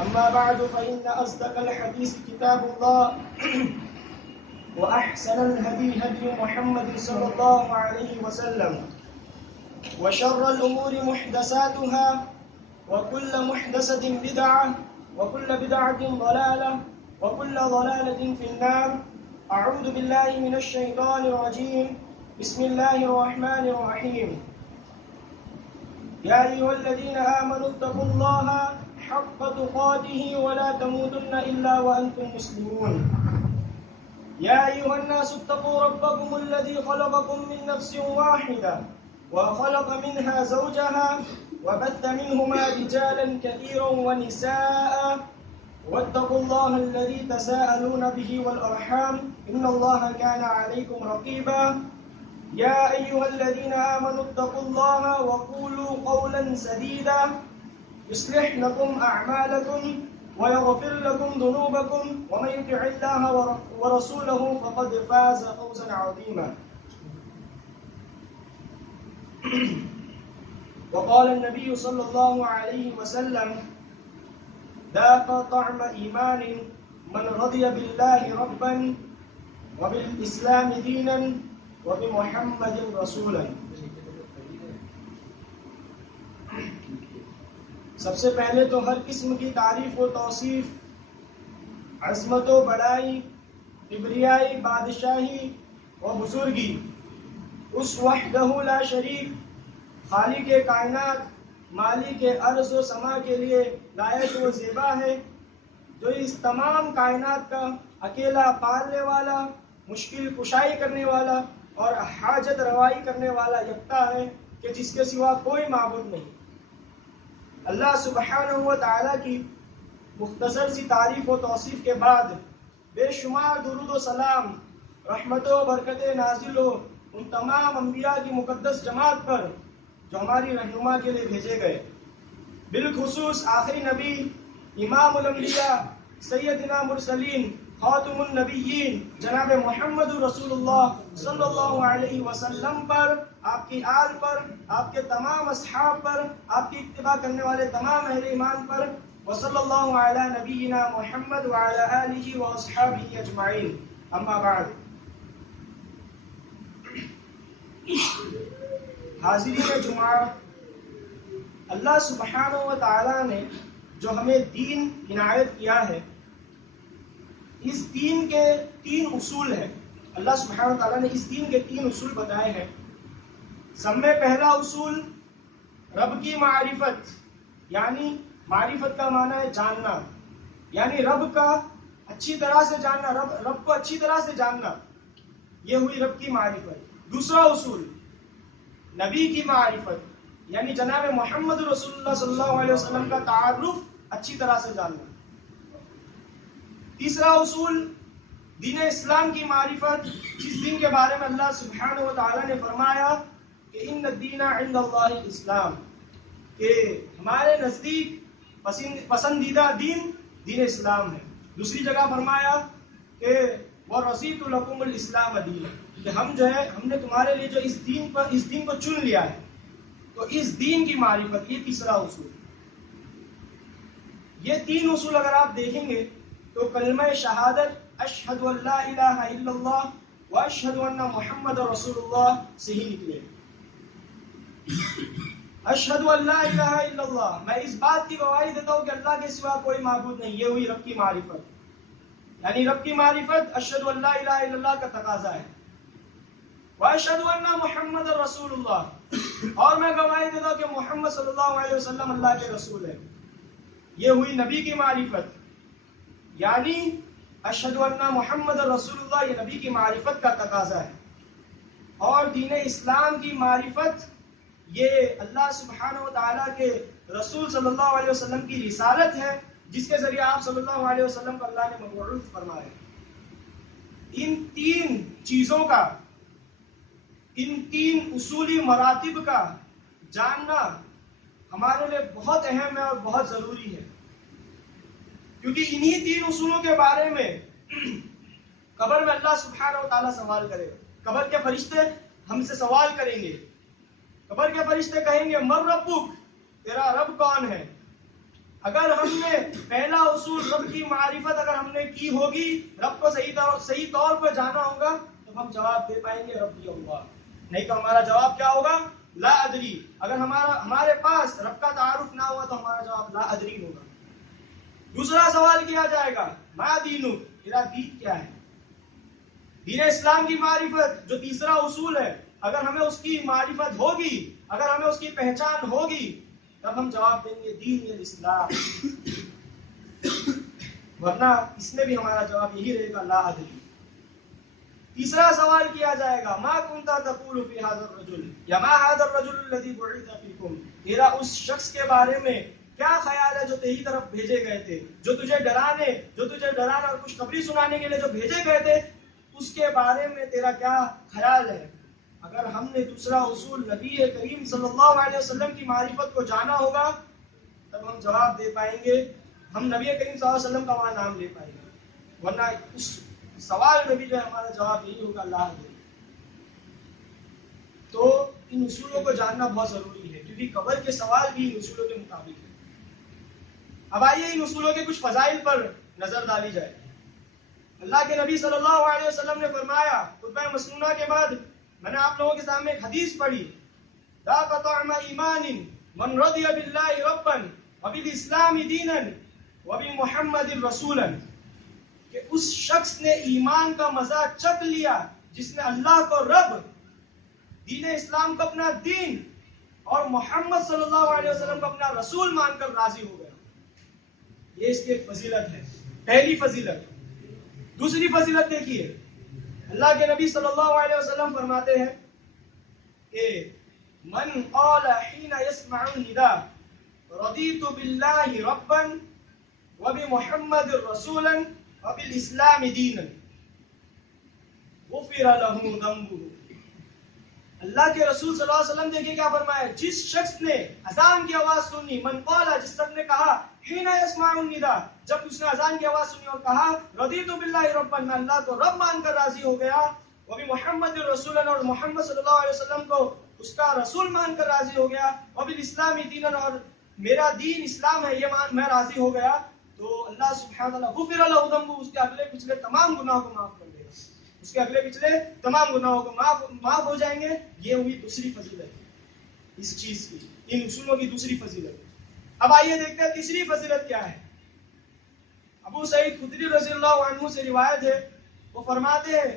أما بعد فإن أصدق الحديث كتاب الله وأحسن الهدي هدي محمد صلى الله عليه وسلم وشر الأمور محدثاتها وكل محدثة بدعة وكل بدعة ضلالة وكل ضلالة في النار. أعوذ بالله من الشيطان الرجيم. بسم الله الرحمن الرحيم. يا أيها الذين آمنوا اتقوا الله حق تقاته ولا تموتن إلا وأنتم مسلمون. يا أيها الناس اتقوا ربكم الذي خلقكم من نفس واحدة وخلق منها زوجها وبث منهما رجالا كثيرا ونساء واتقوا الله الذي تساءلون به والأرحام إن الله كان عليكم رقيبا. يا أيها الذين آمنوا اتقوا الله وقولوا قولا سديدا يصلح لكم أعمالكم ويغفر لكم ذنوبكم ومن يطع الله ورسوله فقد فاز فوزا عظيما. وقال النبي صلى الله عليه وسلم ذاق طعم إيمان من رضي بالله ربا وبالإسلام دينا وبمحمد رسولا. سب سے پہلے تو ہر قسم کی تعریف و توصیف، عظمت و بڑائی، کبریائی، بادشاہی و بزرگی اس وحدہ لا شریک خالق کائنات مالک ارض و سما کے لیے لائق و زیبا ہے، جو اس تمام کائنات کا اکیلا پالنے والا، مشکل کشائی کرنے والا اور حاجت روائی کرنے والا یکتا ہے کہ جس کے سوا کوئی معبود نہیں۔ اللہ سبحانہ و تعالیٰ کی مختصر سی تعریف و توصیف کے بعد بے شمار درود و سلام، رحمت و برکت نازل ہو ان تمام انبیاء کی مقدس جماعت پر جو ہماری رہنما کے لیے بھیجے گئے، بالخصوص آخری نبی، امام الانبیاء، سیدنا مرسلین، خاتم النبیین جناب محمد رسول اللہ صلی اللہ علیہ وسلم پر، آپ کی آل پر، آپ کے تمام اصحاب پر، آپ کی اتباع کرنے والے تمام اہل ایمان پر، وصلی اللہ علی نبینا محمد وعلی آلہ واصحابہ اجمعین. اما بعد. حاضرین جمعہ، اللہ سبحانہ و تعالیٰ نے جو ہمیں دین عنایت کیا ہے، اس دین کے 3 اصول ہیں. اللہ سبحانہ و تعالیٰ نے اس دین کے 3 اصول بتائے ہیں. سب میں پہلا اصول رب کی معرفت، یعنی معرفت کا معنی ہے جاننا، یعنی رب کا اچھی طرح سے جاننا، رب کو اچھی طرح سے جاننا، یہ ہوئی رب کی معرفت. دوسرا اصول نبی کی معرفت، یعنی جناب محمد رسول اللہ صلی اللہ علیہ وسلم کا تعارف اچھی طرح سے جاننا. تیسرا اصول دین اسلام کی معرفت، جس دین کے بارے میں اللہ سبحانہ و تعالیٰ نے فرمایا کہ ان الدین عند اللہ الاسلام، کہ ہمارے نزدیک پسندیدہ دین دین اسلام ہے. دوسری جگہ فرمایا کہ وَرَضِيتُ لَكُمُ الْإِسْلَامَ دِينًا، کہ ہم نے تمہارے لیے جو اس دین کو چن لیا ہے. تو اس دین کی معرفت، یہ تیسرا اصول. یہ 3 اصول اگر آپ دیکھیں گے تو کلمہ شہادت اشہد ان لا الہ الا اللہ و اشہد ان محمد رسول اللہ سے ہی نکلے. اشہد ان لا الہ الا اللہ، میں اس بات کی گواہی دیتا ہوں کہ اللہ کے سوا کوئی معبود نہیں. یہ ہوئی رب کی معرفت، یعنی رب کی معرفت اشہد ان لا الہ الا اللہ کا تقاضا ہے. واشہد ان محمد رسول اللہ، اور میں گواہی دیتا ہوں کہ محمد صلی اللہ علیہ وسلم اللہ کے رسول ہے. یہ ہوئی نبی کی معرفت، یعنی اشہد ان محمد رسول اللہ، یہ نبی کی معرفت کا تقاضا ہے. اور دین اسلام کی معرفت یہ اللہ سبحانہ و تعالیٰ کے رسول صلی اللہ علیہ وسلم کی رسالت ہے، جس کے ذریعے آپ صلی اللہ علیہ وسلم کو اللہ نے مبعوث فرمایا. ان 3 چیزوں کا، ان 3 اصولی مراتب کا جاننا ہمارے لیے بہت اہم ہے اور بہت ضروری ہے، کیونکہ انہی 3 اصولوں کے بارے میں قبر میں اللہ سبحانہ و تعالیٰ سوال کرے گا. قبر کے فرشتے ہم سے سوال کریں گے. قبر کے فرشتے کہیں گے من ربک، تیرا رب کون ہے؟ اگر ہم نے پہلا اصول رب کی معرفت اگر ہم نے کی ہوگی، رب کو صحیح طور پر جانا ہوگا، تو ہم جواب دے پائیں گے ربی اللہ. نہیں تو ہمارا جواب کیا ہوگا؟ لا ادری. اگر ہمارے پاس رب کا تعارف نہ ہوا تو ہمارا جواب لا ادری ہوگا. دوسرا سوال کیا جائے گا، ما دینک، تیرا دین کیا ہے؟ دین اسلام کی معرفت جو تیسرا اصول ہے، اگر ہمیں اس کی معرفت ہوگی، اگر ہمیں اس کی پہچان ہوگی، تب ہم جواب دیں گے دین الاسلام. ورنہ اس میں بھی ہمارا جواب یہی رہے گا لا ادری. تیسرا سوال کیا جائے گا، ما کنت تقول فی ھذا الرجل یا ما ھذا الرجل الذی بعث فیکم، تیرا اس شخص کے بارے میں کیا خیال ہے جو تیری طرف بھیجے گئے تھے، جو تجھے ڈرانے اور خوشخبری سنانے کے لیے جو بھیجے گئے تھے، اس کے بارے میں تیرا کیا خیال ہے؟ اگر ہم نے دوسرا اصول نبی کریم صلی اللہ علیہ وسلم کی معرفت کو جانا ہوگا، تب ہم جواب دے پائیں گے، ہم نبی کریم صلی اللہ علیہ وسلم کا وہاں نام لے پائیں گے. ورنہ اس سوال میں بھی جو ہے ہمارا جواب یہی ہوگا لا ادری. تو ان اصولوں کو جاننا بہت ضروری ہے، کیونکہ قبر کے سوال بھی ان اصولوں کے مطابق ہے. اب آئیے ان اصولوں کے کچھ فضائل پر نظر ڈالی جائے. اللہ کے نبی صلی اللہ علیہ وسلم نے فرمایا، خطبہ مسنونہ کے بعد میں نے آپ لوگوں کے سامنے ایک حدیث پڑھی، ذاق طعم ایمان من رضی باللہ ربا وبالاسلام دینا وبمحمد رسولا، کہ اس شخص نے ایمان کا مزہ چکھ لیا جس نے اللہ کو رب، دین اسلام کو اپنا دین اور محمد صلی اللہ علیہ وسلم کو اپنا رسول مان کر راضی ہو گیا. یہ اس کی ایک فضیلت ہے، پہلی فضیلت. دوسری فضیلت دیکھیے، اللہ کے نبی صلی اللہ علیہ وسلم فرماتے ہیں کہ من قال حين يسمع النداء رضيت بالله ربا وبمحمد رسولا وبالاسلام دينا غفر له ذنبه. اللہ کے رسول صلی اللہ علیہ وسلم دیکھیے کیا فرمایا، جس شخص نے اذان کی آواز سنی، من قال، جس شخص نے کہا، حين يسمع النداء، جب اس نے اذان کی آواز سنی اور کہا رضیت باللہ ربا، میں اللہ کو رب مان کر راضی ہو گیا، وبمحمد رسولا، اور محمد صلی اللہ علیہ وسلم کو اس کا رسول مان کر راضی ہو گیا، وبالاسلام دینا، اور میرا دین اسلام ہے یہ مان میں راضی ہو گیا، تو اللہ سبحانہ وتعالی غفر له ذنبه، اس کے اگلے پچھلے تمام گناہوں کو معاف کر دے گا، اس کے اگلے پچھلے تمام گناہوں کو معاف ہو جائیں گے. یہ ہوئی دوسری فضیلت اس چیز کی، ان اصولوں کی دوسری فضیلت. اب آئیے دیکھتے ہیں تیسری فضیلت کیا ہے. ابو سعید خدری رضی اللہ عنہ سے روایت ہے، وہ فرماتے ہیں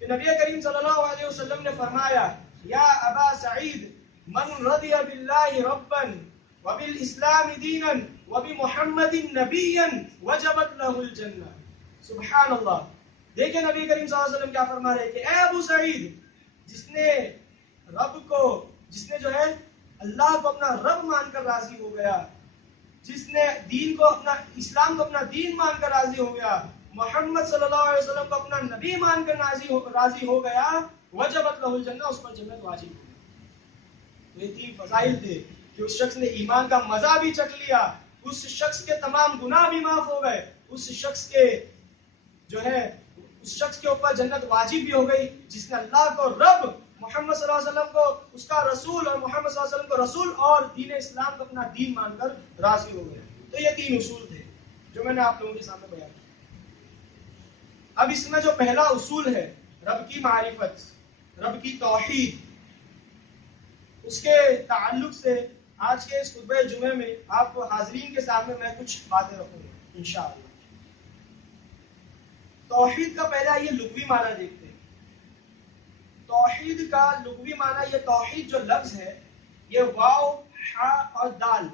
کہ نبی کریم صلی اللہ علیہ وسلم نے فرمایا، یا ابا سعید من رضی باللہ ربا وبالاسلام دینا وبمحمد نبیا وجبت له الجنہ. سبحان اللہ. دیکھیں نبی کریم صلی اللہ علیہ وسلم کیا فرما رہے کہ اے ابو سعید، جس نے جو ہے اللہ کو اپنا رب مان کر راضی ہو گیا، جس نے دین کو اپنا، اسلام کو اپنا دین مان کر راضی ہو گیا، محمد صلی اللہ علیہ وسلم کو اپنا نبی مان کر راضی ہو گیا، وجبت له الجنہ، اس پر جنت واجب ہو گئی. یہ تین فضائل تھے کہ اس شخص نے ایمان کا مزہ بھی چکھ لیا، اس شخص کے تمام گناہ بھی معاف ہو گئے، اس شخص کے اوپر جنت واجب بھی ہو گئی، جس نے اللہ کو رب، محمد صلی اللہ علیہ وسلم کو اس کا رسول، اور محمد صلی اللہ علیہ وسلم کو رسول اور دین اسلام کو اپنا دین مان کر راضی ہو گئے. تو یہ تین اصول تھے جو میں نے آپ لوگوں کے سامنے بیان کیا. اب اس میں جو پہلا اصول ہے رب کی معرفت، رب کی توحید، اس کے تعلق سے آج کے اس خطبہ جمعے میں آپ کو حاضرین کے سامنے میں کچھ باتیں رکھوں گا انشاءاللہ. توحید کا پہلا یہ لغوی معنی دیکھتے ہیں. توحید کا لغوی معنی، یہ توحید جو لفظ ہے، یہ واو، ہا اور دال،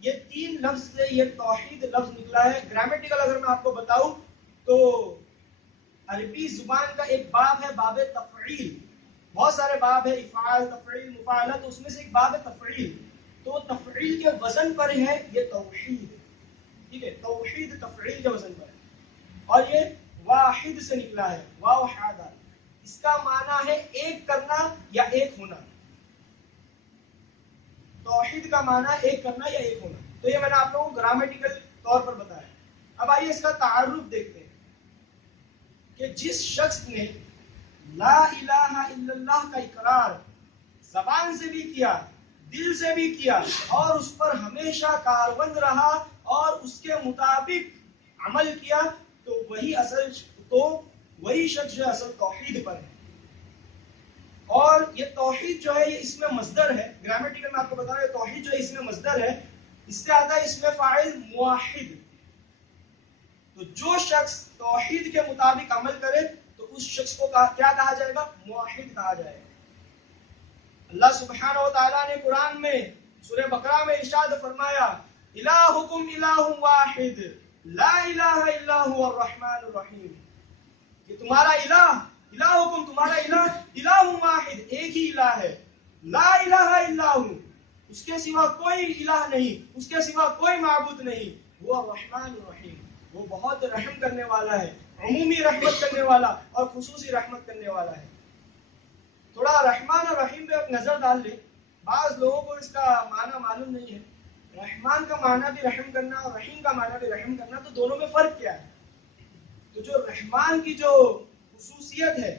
یہ تین لفظ سے یہ توحید لفظ نکلا ہے. گرامیٹیکل اگر میں آپ کو بتاؤں تو عربی زبان کا ایک باب ہے باب تفعیل. بہت سارے باب ہے، افعال، تفعیل، مفاعلت، اس میں سے ایک باب ہے تفعیل. تو تفعیل کے وزن پر ہے یہ توحید. ٹھیک ہے، توحید تفعیل کے وزن پر ہے، اور یہ واحد سے نکلا ہے، واو ہا دال. اس کا معنی ہے ایک کرنا یا ایک ہونا. توحید کا معنی ایک کرنا یا ایک ہونا. تو یہ میں نے آپ لوگوں کو گرامیٹیکل طور پر بتایا. اب آئیے اس کا تعارف دیکھتے ہیں کہ جس شخص نے لا الہ الا اللہ کا اقرار زبان سے بھی کیا، دل سے بھی کیا اور اس پر ہمیشہ کاربند رہا اور اس کے مطابق عمل کیا تو وہی شخص جو اصل توحید پر ہے. اور یہ توحید جو ہے یہ اس میں مصدر ہے. گرامیٹیکل میں آپ کو بتا رہا ہوں توحید جو ہے اس میں مصدر ہے. اس سے آتا ہے اس میں فاعل موحد. تو جو شخص توحید کے مطابق عمل کرے تو اس شخص کو کیا کہا جائے گا؟ موحد کہا جائے گا. اللہ سبحانہ و تعالیٰ نے قرآن میں سورہ بقرہ میں ارشاد فرمایا الہکم الہ واحد لا الہ الا هو الرحمن الرحیم. کہ تمہارا الہکم تمہارا الہ واحد ایک ہی الہ ہے. لا الہ الا ہو اس کے سوا کوئی الہ نہیں, اس کے سوا کوئی معبود نہیں. وہ الرحمن الرحیم وہ بہت رحم کرنے والا ہے, عمومی رحمت کرنے والا اور خصوصی رحمت کرنے والا ہے. تھوڑا رحمان اور رحیم پہ ایک نظر ڈال لیں. بعض لوگوں کو اس کا معنی معلوم نہیں ہے. رحمان کا معنی بھی رحم کرنا اور رحیم کا معنی بھی رحم کرنا, تو دونوں میں فرق کیا ہے؟ تو جو رحمان کی جو خصوصیت ہے,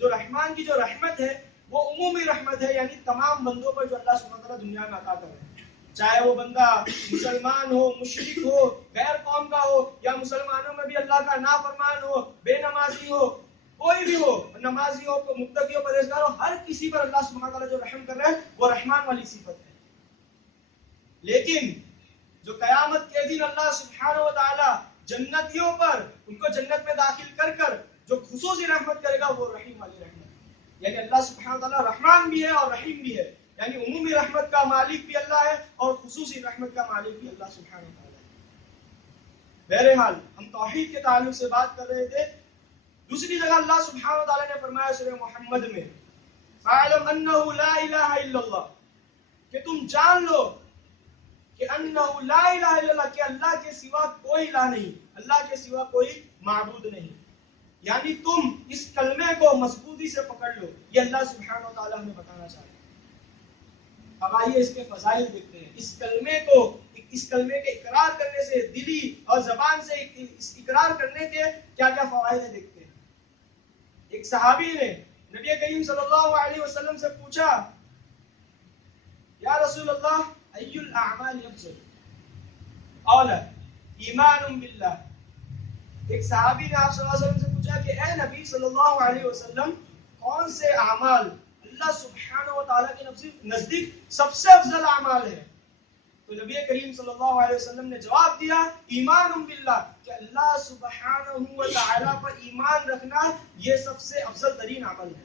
جو رحمان کی جو رحمت ہے وہ عمومی رحمت ہے, یعنی تمام بندوں پر جو اللہ سبحانہ وتعالیٰ دنیا میں عطا کر رہے ہیں, چاہے وہ بندہ مسلمان ہو, مشرک ہو, غیر قوم کا ہو, یا مسلمانوں میں بھی اللہ کا نافرمان ہو, بے نمازی ہو, کوئی بھی ہو, نمازی ہو, متقی ہو, پرہیزگار ہو, ہر کسی پر اللہ سبحانہ وتعالیٰ جو رحم کر رہا ہے وہ رحمان والی صفت ہے. لیکن جو قیامت کے دن اللہ سبحانہ وتعالیٰ جنتیوں پر ان کو جنت میں داخل کر کر جو خصوصی رحمت کرے گا وہ رحیم والی رحمت ہے. یعنی اللہ سبحانہ وتعالیٰ رحمان بھی ہے اور رحیم بھی ہے, یعنی عمومی رحمت کا مالک بھی اللہ ہے اور خصوصی رحمت کا مالک بھی اللہ سبحانہ وتعالیٰ ہے. بہرحال ہم توحید کے تعلق سے بات کر رہے تھے. دوسری جگہ اللہ سبحانہ وتعالیٰ نے فرمایا سورہ محمد میں فَاعْلَمْ أَنَّهُ لَا إِلَهَ إِلَّا اللَّهُ, کہ تم جان لو کہ انہ لا الہ الا اللہ, کہ اللہ کے سوا کوئی الہ نہیں, اللہ کے سوا کوئی معبود نہیں. یعنی تم اس کلمے کو مضبوطی سے پکڑ لو, یہ اللہ سبحانہ و تعالیٰ ہمیں بتانا چاہتے ہیں. اب آئیے اس کے فضائل دیکھتے ہیں. اس کلمے کے اقرار کرنے سے, دلی اور زبان سے اس اقرار کرنے کے کیا کیا فوائد ہیں دیکھتے ہیں. ایک صحابی نے نبی کریم صلی اللہ علیہ وسلم سے پوچھا یا رسول اللہ ای الاعمال افضل؟ قال ایمان باللہ. ایک صحابی نے آپ صلی اللہ علیہ وسلم سے پوچھا کہ اے نبی صلی اللہ علیہ وسلم کون سے اعمال اللہ سبحانہ و تعالیٰ کے نزدیک سب سے افضل اعمال ہے؟ تو نبی کریم صلی اللہ علیہ وسلم نے جواب دیا ایمان باللہ, کہ اللہ سبحانہ و تعالیٰ پر ایمان رکھنا یہ سب سے افضل ترین عمل ہے.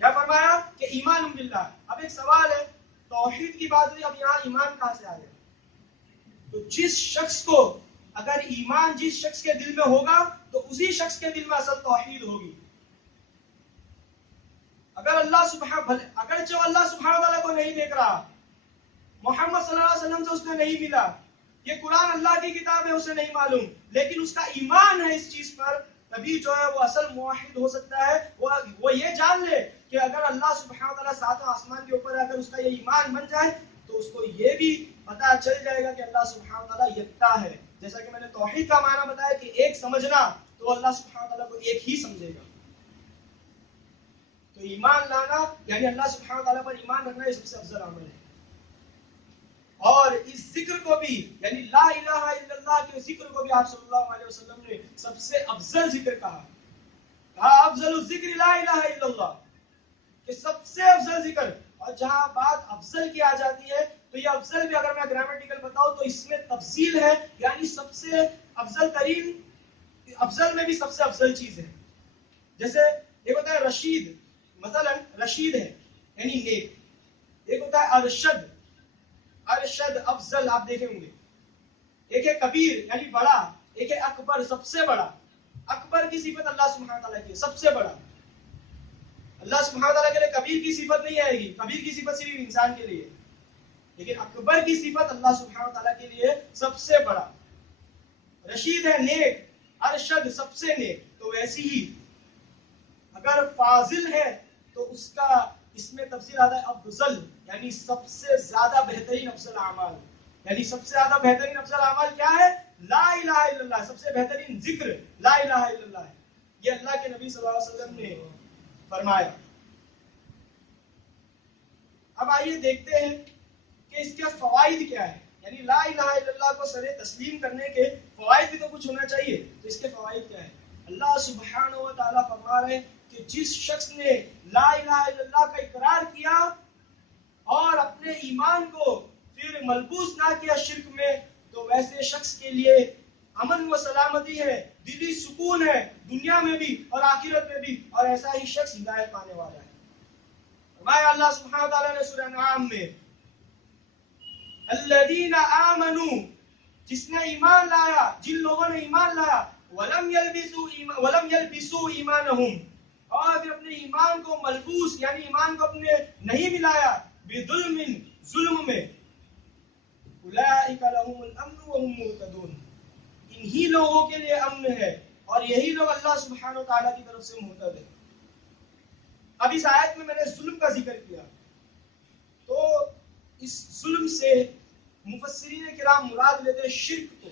کیا فرمایا کہ ایمان باللہ. اب ایک سوال ہے, توحید کی بات ہوئی, اب یہاں ایمان کہاں سے آ گیا؟ تو جس شخص کو اگر ایمان جس شخص کے دل میں ہوگا تو اسی شخص کے دل میں اصل توحید ہوگی. اگر اللہ سبحانہ تعالیٰ کو نہیں دیکھ رہا, محمد صلی اللہ علیہ وسلم سے اس نے نہیں ملا, یہ قرآن اللہ کی کتاب ہے اسے نہیں معلوم, لیکن اس کا ایمان ہے اس چیز پر, تبھی جو ہے وہ اصل موحد ہو سکتا ہے. وہ یہ جان لے کہ اگر اللہ سبحانہ تعالیٰ ساتوں آسمان کے اوپر ہے, اگر اس کا یہ ایمان بن جائے تو اس کو یہ بھی پتہ چل جائے گا کہ اللہ سبحانہ تعالیٰ یکتا ہے. جیسا کہ میں نے توحید کا معنی بتایا کہ ایک سمجھنا, تو اللہ سبحانہ تعالیٰ کو ایک ہی سمجھے گا. تو ایمان لانا یعنی اللہ سبحانہ تعالیٰ پر ایمان رکھنا یہ سب سے افضل عمل ہے. اور اس ذکر کو بھی یعنی لا الہ الا اللہ کے ذکر کو بھی آپ صلی اللہ علیہ وسلم نے سب سے افضل ذکر کہا. افضل الذکر لا الہ الا اللہ, کہ سب سے افضل ذکر. اور جہاں بات افضل کی آ جاتی ہے تو یہ افضل بھی اگر میں گرامیٹیکل بتاؤں تو اس میں تفصیل ہے, یعنی سب سے افضل ترین, افضل میں بھی سب سے افضل چیز ہے. جیسے ایک ہوتا ہے رشید, مثلا رشید ہے یعنی نیک. ایک ہوتا ہے ارشد, ارشد افضل آپ دیکھیں گے. ایک ہے کبیر یعنی بڑا, ایک ہے اکبر سب سے بڑا. اکبر کی صفت اللہ سبحانہ تعالیٰ کی ہے, سب سے بڑا. اللہ سبحانہ تعالیٰ کے لیے کبیر کی صفت نہیں آئے گی, کبیر کی صفت صرف انسان کے لیے, لیکن اکبر کی صفت اللہ سبحانہ تعالیٰ کے لیے سب سے بڑا. رشید ہے نیک, ارشد سب سے نیک. تو ویسی ہی اگر فاضل ہے تو اس کا اس میں تفسیر آتا ہے افضل, یعنی سب سے زیادہ بہترین افضل اعمال. یعنی سب سے زیادہ بہترین افضل اعمال کیا ہے؟ لا الہ الا اللہ. سب سے بہترین ذکر لا الہ الا اللہ ہے. یہ اللہ کے نبی صلی اللہ علیہ وسلم نے فرمایا. اب آئیے دیکھتے ہیں کہ اس کے فوائد کیا ہیں. یعنی لا الہ الا اللہ کو سر تسلیم کرنے کے فوائد بھی تو کچھ ہونا چاہیے. تو اس کے فوائد کیا ہیں؟ اللہ سبحانہ و تعالیٰ فرما رہے ہیں کہ جس شخص نے لا الہ الا اللہ کا اقرار کیا اور اپنے ایمان کو پھر ملبوس نہ کیا شرک میں، تو ویسے شخص کے لیے امن و سلامتی ہے، دلی سکون ہے، دنیا میں بھی اور آخرت میں بھی، اور ایسا ہی شخص ہدایت پانے والا ہے. فرمایا اللہ سبحانہ تعالیٰ نے سورہ انعام میں، الذین آمنوا، جس نے ایمان لایا، جن لوگوں نے ایمان لایا، ولم یلبسوا ایمانہم، اور پھر اپنے ایمان کو ملبوس یعنی ایمان کو اپنے نہیں ملایا بظلم، ظلم میں، اولئک لہم الامن وہم مہتدون، انہی لوگوں کے لیے امن ہے اور یہی لوگ اللہ سبحانہ وتعالی کی طرف سے مہتد ہیں. اب اس آیت میں نے ظلم کا ذکر کیا، تو اس ظلم سے مفسرین کرام مراد لیتے ہیں شرک کو،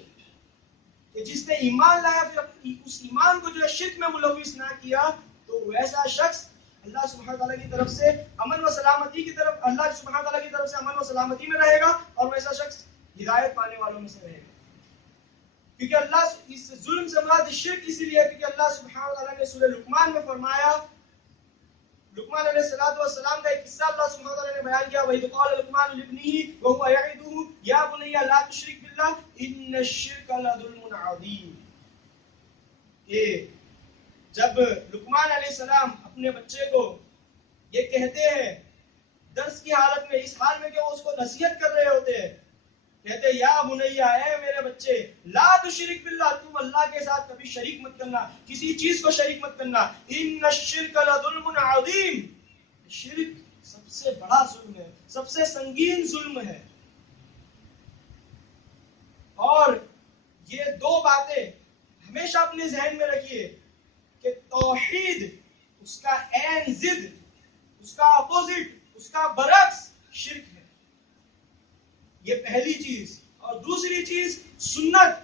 کہ جس نے ایمان لایا پھر اس ایمان کو جو ہے شرک میں ملوث نہ کیا، تو ویسا شخص اللہ سبحانہ تعالیٰ کی طرف سے امن و سلامتی کی طرف، اللہ سبحانہ تعالیٰ کی طرف سے امن و سلامتی میں رہے گا، اور ویسا شخص ہدایت پانے والوں میں سے رہے گا. کیونکہ اللہ اس ظلم سے مراد شرک اسی لیے کیونکہ اللہ سبحانہ تعالیٰ نے سورہ لقمان میں فرمایا، لقمان علیہ السلام کا ایک قصہ اللہ سبحانہ تعالیٰ نے بیان کیا، وَإِذْ قَالَ لُقْمَانُ لِابْنِهِ وَهُوَ يَعِظُهُ يَا بُنَيَّ لَا تُشْرِكْ بِاللَّهِ إِنَّ الشِّرْكَ لَظُلْمٌ عَظِيمٌ. کہ جب لقمان علیہ السلام اپنے بچے کو یہ کہتے ہیں درس کی حالت میں، اس حال میں کہ وہ اس کو نصیحت کر رہے ہوتے ہیں، کہتے ہیں یا بنیا، اے میرے بچے، لا تشرک باللہ، تم اللہ کے ساتھ کبھی شریک مت کرنا، کسی چیز کو شریک مت کرنا، ان الشرک لظلم عظیم، شرک سب سے بڑا ظلم ہے، سب سے سنگین ظلم ہے. اور یہ دو باتیں ہمیشہ اپنے ذہن میں رکھیے کہ توحید اس کا عین ضد، اس کا اپوزٹ، اس کا برعکس شرک ہے. یہ پہلی چیز. اور دوسری چیز سنت،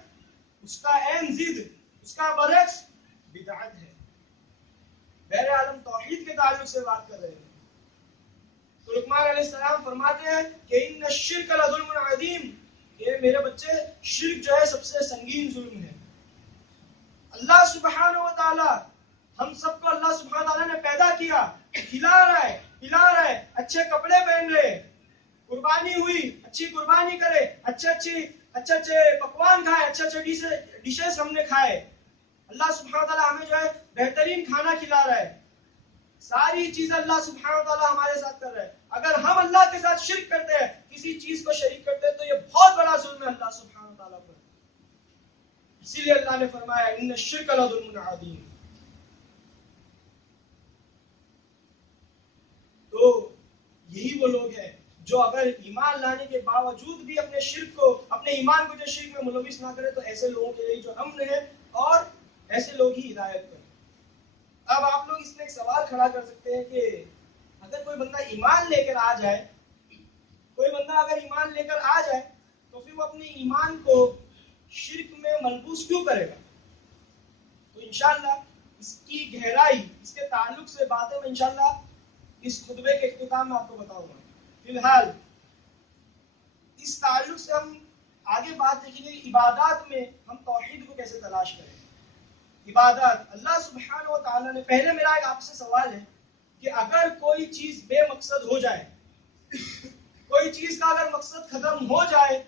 اس کا عین ضد، اس کا برعکس بدعت ہے. بہر عالم توحید کے تعلق سے بات کر رہے ہیں. تو لقمان علیہ السلام فرماتے ہیں کہ ان الشرک لظلم عظیم، کہ میرے بچے شرک جو ہے سب سے سنگین ظلم ہے. اللہ سبحانہ و تعالی ہم سب کو اللہ سبحانہ و تعالی نے پیدا کیا، کھلا رہا ہے، پلا رہا ہے، اچھے کپڑے پہن رہے، قربانی ہوئی، اچھی قربانی کرے، اچھے پکوان کھائے، اچھے ڈشز ہم نے کھائے. اللہ سبحانہ تعالیٰ ہمیں جو ہے بہترین کھانا کھلا رہا ہے. ساری چیزیں اللہ سبحانہ تعالیٰ ہمارے ساتھ کر رہا ہے. اگر ہم اللہ کے ساتھ شرک کرتے ہیں، کسی چیز کو شریک کرتے ہیں، تو یہ بہت بڑا ظلم ہے اللہ سبحانہ تعالیٰ پر. اسی لیے اللہ نے فرمایا ان الشرک لظلم عظیم. تو یہی وہ لوگ ہیں جو اگر ایمان لانے کے باوجود بھی اپنے شرک کو، اپنے ایمان کو جو شرک میں ملوث نہ کرے، تو ایسے لوگوں کے لیے جو امن ہے اور ایسے لوگ ہی ہدایت کریں. اب آپ لوگ اس میں ایک سوال کھڑا کر سکتے ہیں کہ اگر کوئی بندہ ایمان لے کر آ جائے، کوئی بندہ اگر ایمان لے کر آ جائے، تو پھر وہ اپنے ایمان کو شرک میں ملبوس کیوں کرے گا؟ تو انشاءاللہ اس کی گہرائی، اس کے تعلق سے باتیں میں انشاءاللہ اس خطبے کے اختتام میں آپ کو بتاؤں گا. فی الحال اس تعلق سے ہم آگے بات دیکھیں گے عبادات میں ہم توحید کو کیسے تلاش کریں. عبادات اللہ سبحانہ و تعالیٰ نے، پہلے میرا ایک آپ سے سوال ہے کہ اگر کوئی چیز بے مقصد ہو جائے، کوئی چیز کا اگر مقصد ختم ہو جائے،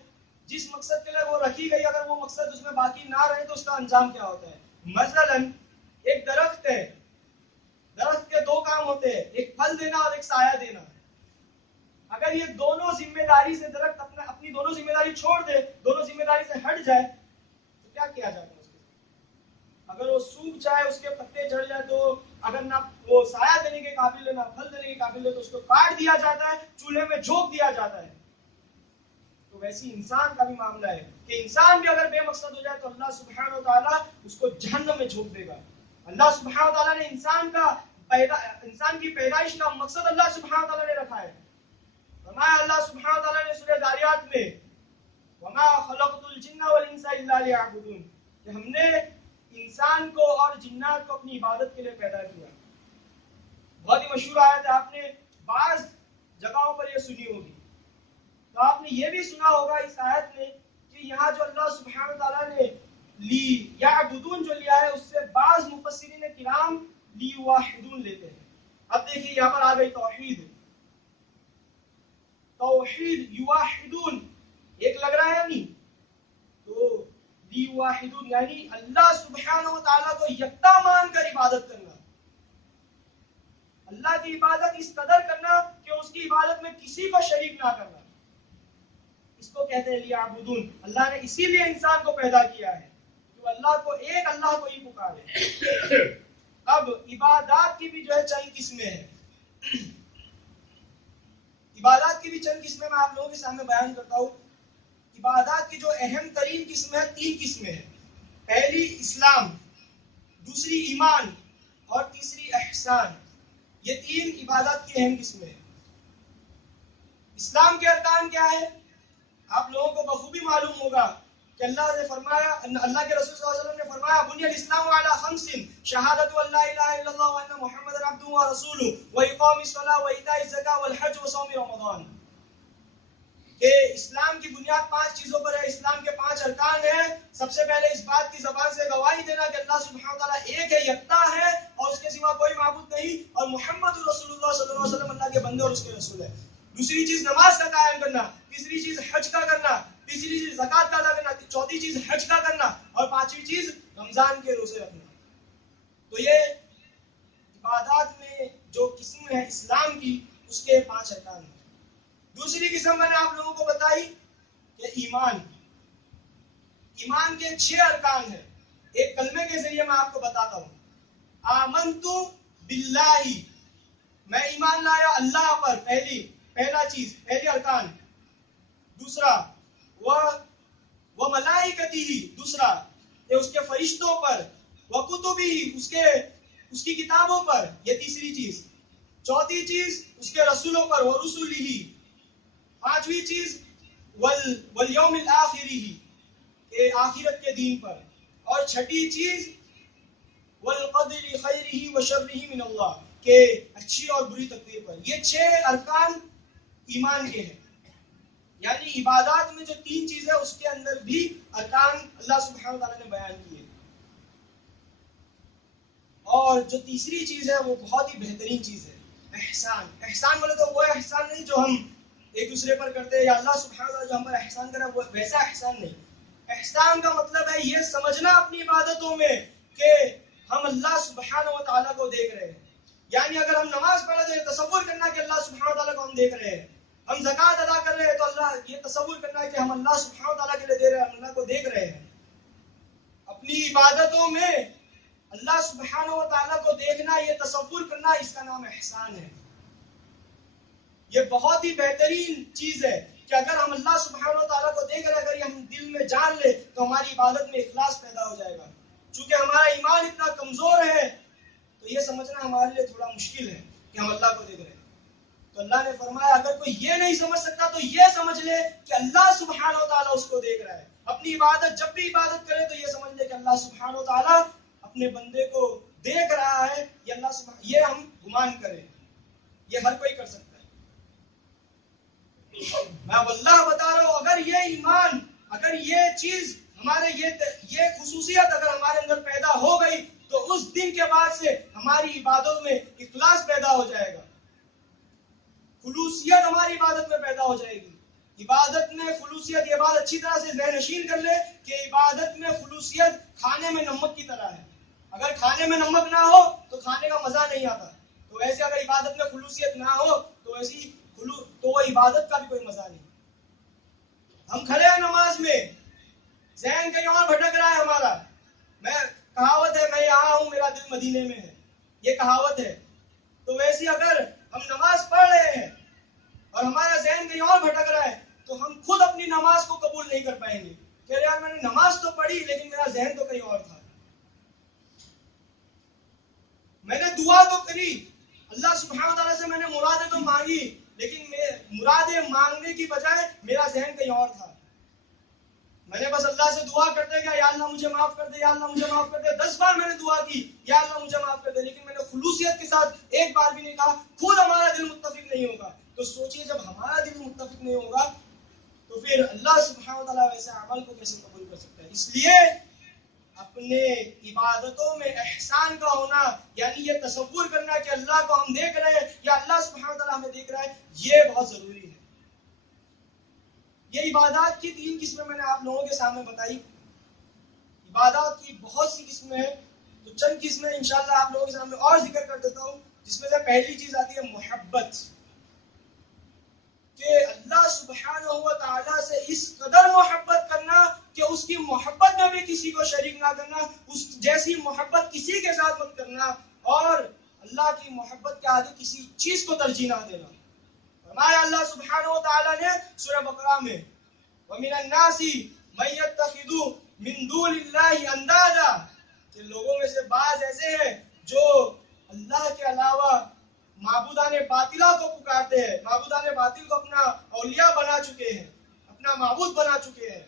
جس مقصد کے لیے وہ رکھی گئی، اگر وہ مقصد اس میں باقی نہ رہے، تو اس کا انجام کیا ہوتا ہے؟ مثلاً ایک درخت ہے، درخت کے دو کام ہوتے ہیں، ایک پھل دینا اور ایک سایہ دینا. اگر یہ دونوں ذمہ داری سے درخت اپنی دونوں ذمہ داری چھوڑ دے، دونوں ذمہ داری سے ہٹ جائے، تو کیا کیا جاتا ہے اس کے؟ اگر وہ سوکھ جائے، اس کے پتے جھڑ جائے، تو اگر نہ وہ سایہ دینے کے قابل ہے، نہ پھل دینے کے قابل ہے، تو اس کو کاٹ دیا جاتا ہے، چولہے میں جھونک دیا جاتا ہے. تو ویسی انسان کا بھی معاملہ ہے کہ انسان بھی اگر بے مقصد ہو جائے، تو اللہ سبحانہ و تعالیٰ اس کو جہنم میں جھونک دے گا. اللہ سبحانہ و تعالیٰ نے انسان کی پیدائش کا مقصد اللہ سبحانہ و تعالیٰ نے رکھا ہے. فرمایا اللہ سبحانہ و تعالیٰ نے سورہ ذاریات میں، وَمَا خَلَقْتُ الْجِنَّ وَالْإِنسَ إِلَّا لِيَعْبُدُونِ، کہ ہم نے انسان کو اور جنات کو اپنی عبادت کے لیے پیدا کیا. بہت ہی مشہور آیت ہے، آپ نے بعض جگہوں پر یہ سنی ہوگی. تو آپ نے یہ بھی سنا ہوگا اس آیت میں کہ یہاں جو اللہ سبحانہ تعالیٰ نے یعبدون جو لیا ہے اس سے بعض مفسرین کرام لیواحدون لیتے ہیں. اب دیکھیے یہاں پر آ گئی توحید. توحید یواحدون ایک لگ رہا ہے نہیں, تو لیواحدون یعنی اللہ سبحانہ تعالیٰ کو یکتا مان کر عبادت کرنا, اللہ کی عبادت اس قدر کرنا کہ اس کی عبادت میں کسی کو شریک نہ کرنا. اس کو کہتے ہیں لیعبدون. اللہ نے اسی لیے انسان کو پیدا کیا ہے کہ وہ اللہ کو ایک اللہ کو ہی پکارے. اب عبادات کی بھی جو ہے چند قسمیں ہیں. عبادات کی بھی چند قسمیں میں آپ لوگوں کے سامنے بیان کرتا ہوں. عبادات کی جو اہم ترین قسم ہے, 3 قسمیں ہیں. پہلی اسلام, دوسری ایمان اور تیسری احسان. یہ 3 عبادات کی اہم قسمیں ہیں. اسلام کے ارکان کیا ہے؟ آپ لوگوں کو بخوبی معلوم ہوگا کہ اللہ نے فرمایا, اللہ کے رسول صلی اللہ علیہ وسلم نے فرمایا بنی الاسلام علی 5 شہادت ان لا الہ الا اللہ وان محمد عبدہ ورسولہ واقام الصلاۃ وایتاء الزکاۃ والحج وصوم رمضان. کہ اسلام کی بنیاد 5 چیزوں پر ہے. اسلام کے 5 ارکان ہیں. سب سے پہلے اس بات کی زبان سے گواہی دینا کہ اللہ سبحانہ تعالیٰ ایک ہے, یکتا ہے اور اس کے سوا کوئی معبود نہیں, اور محمد رسول اللہ صلی اللہ علیہ وسلم اللہ کے بندے اور اس کے رسول ہے. دوسری چیز نماز کا قائم کرنا, تیسری چیز حج کا کرنا, تیسری چیز زکات کا ادا کرنا, چوتھی چیز حج کا کرنا, اور 5ویں چیز رمضان کے روزے رکھنا. تو یہ عبادات میں جو قسم ہے اسلام کی, اس کے 5 ارکان ہیں. دوسری قسم میں نے آپ لوگوں کو بتائی کہ ایمان. ایمان کے 6 ارکان ہیں. ایک کلمے کے ذریعے میں آپ کو بتاتا ہوں. آمنت باللہ, میں ایمان لایا اللہ پر, پہلا چیز, پہلی ارکان. دوسرا وملائکتہ, دوسرا یہ اس کے فرشتوں پر, وکتبہ, اس کی کتابوں پر, یہ تیسری چیز. چوتھی چیز اس کے رسولوں پر, ورسلہ. 5ویں چیز والیوم الآخر, کہ آخرت کے دین پر. اور 6ٹھی چیز والقدر خیرہ وشرہ من اللہ, کہ اچھی اور بری تقدیر پر. یہ 6 ارکان ایمان کے ہیں. یعنی عبادات میں جو 3 چیزیں اس کے اندر بھی ارکان اللہ سبحانہ تعالیٰ نے بیان کیے. اور جو تیسری چیز ہے وہ بہت ہی بہترین چیز ہے, احسان. احسان بولے تو وہ احسان نہیں جو ہم ایک دوسرے پر کرتے ہیں, یا اللہ سبحانہ تعالیٰ جو ہم پر احسان کرے وہ ویسا احسان نہیں. احسان کا مطلب ہے یہ سمجھنا اپنی عبادتوں میں کہ ہم اللہ سبحانہ و تعالیٰ کو دیکھ رہے ہیں. یعنی اگر ہم نماز پڑھ رہے ہیں, تصور کرنا کہ اللہ سبحانہ و تعالیٰ کو ہم دیکھ رہے ہیں. ہم زکوٰۃ ادا کر رہے ہیں تو اللہ, یہ تصور کرنا ہے کہ ہم اللہ سبحانہ و تعالیٰ کے لیے دے رہے ہیں, ہم اللہ کو دیکھ رہے ہیں. اپنی عبادتوں میں اللہ سبحانہ و تعالیٰ کو دیکھنا, یہ تصور کرنا, اس کا نام احسان ہے. یہ بہت ہی بہترین چیز ہے کہ اگر ہم اللہ سبحانہ و تعالیٰ کو دیکھ رہے ہیں, اگر یہ ہم دل میں جان لیں تو ہماری عبادت میں اخلاص پیدا ہو جائے گا. چونکہ ہمارا ایمان اتنا کمزور ہے تو یہ سمجھنا ہمارے لیے تھوڑا مشکل ہے کہ ہم اللہ کو دیکھ رہے ہیں. تو اللہ نے فرمایا اگر کوئی یہ نہیں سمجھ سکتا تو یہ سمجھ لے کہ اللہ سبحانہ و تعالیٰ اس کو دیکھ رہا ہے. اپنی عبادت جب بھی عبادت کرے تو یہ سمجھ لے کہ اللہ سبحانہ و تعالیٰ اپنے بندے کو دیکھ رہا ہے. یہ اللہ سبحانہ, یہ ہم گمان کریں, یہ ہر کوئی کر سکتا ہے. میں واللہ بتا رہا ہوں, اگر یہ ایمان, اگر یہ چیز ہمارے, یہ خصوصیت اگر ہمارے اندر پیدا ہو گئی تو اس دن کے بعد سے ہماری عبادت میں اخلاص پیدا ہو جائے گا, خلوصیت ہماری عبادت میں پیدا ہو جائے گی. عبادت میں خلوصیت, یہ بات اچھی طرح سے ذہن نشین کر لے کہ عبادت میں خلوصیت کھانے میں نمک کی طرح ہے. اگر کھانے میں نمک نہ ہو تو کھانے کا مزہ نہیں آتا. تو ایسے اگر عبادت میں خلوصیت نہ ہو تو ایسی تو وہ عبادت کا بھی کوئی مزہ نہیں. ہم کھڑے ہیں نماز میں, ذہن کہیں اور بھٹک رہا ہے ہمارا. کہاوت ہے میں یہاں ہوں میرا دل مدینے میں ہے, یہ کہاوت ہے. تو ویسے اگر ہم نماز پڑھ رہے ہیں اور ہمارا ذہن کہیں اور بھٹک رہا ہے تو ہم خود اپنی نماز کو قبول نہیں کر پائیں گے کہ یار میں نے نماز تو پڑھی لیکن میرا ذہن تو کہیں اور تھا. میں نے دعا تو کری, اللہ سبحانہ تعالیٰ سے میں نے مرادیں تو مانگی, لیکن مرادیں مانگنے کی بجائے میرا ذہن کہیں اور تھا. میں نے بس اللہ سے دعا کرتے گیا یا اللہ مجھے معاف کر دے، یا اللہ مجھے معاف کر دے. 10 بار میں نے دعا کی یا اللہ مجھے معاف کر دے، لیکن میں نے خلوصیت کے ساتھ ایک بار بھی نہیں کہا. خود ہمارا دل متفق نہیں ہوگا تو سوچئے جب ہمارا دل متفق نہیں ہوگا تو پھر اللہ سبحانہ و تعالیٰ ویسے عمل کو کیسے قبول کر سکتا ہے؟ اس لیے اپنے عبادتوں میں احسان کا ہونا، یعنی یہ تصور کرنا کہ اللہ کو ہم دیکھ رہے ہیں یا اللہ سبحانہ و تعالیٰ ہمیں دیکھ رہا ہے، یہ بہت ضروری ہے. یہ عبادات کی 3 قسمیں میں نے آپ لوگوں کے سامنے بتائی. عبادات کی بہت سی قسمیں ہیں، تو چند قسمیں انشاءاللہ آپ لوگوں کے سامنے اور ذکر کر دیتا ہوں. جس میں سے پہلی چیز آتی ہے محبت، کہ اللہ سبحانہ و تعالیٰ سے اس قدر محبت کرنا کہ اس کی محبت میں بھی کسی کو شریک نہ کرنا، اس جیسی محبت کسی کے ساتھ مت کرنا، اور اللہ کی محبت کے آگے کسی چیز کو ترجیح نہ دینا. فرمایا اللہ سبحانہ و تعالیٰ نے سورہ بقرہ میں وَمِنَ النَّاسِ مَن يَتَّخِذُ مِن دُونِ اللَّهِ أَندَادًا، کہ لوگوں میں سے بعض ایسے ہیں جو اللہ کے علاوہ معبودان باطلہ کو پکارتے ہیں، معبودان باطل کو اپنا اولیاء بنا چکے ہیں، اپنا معبود بنا چکے ہیں.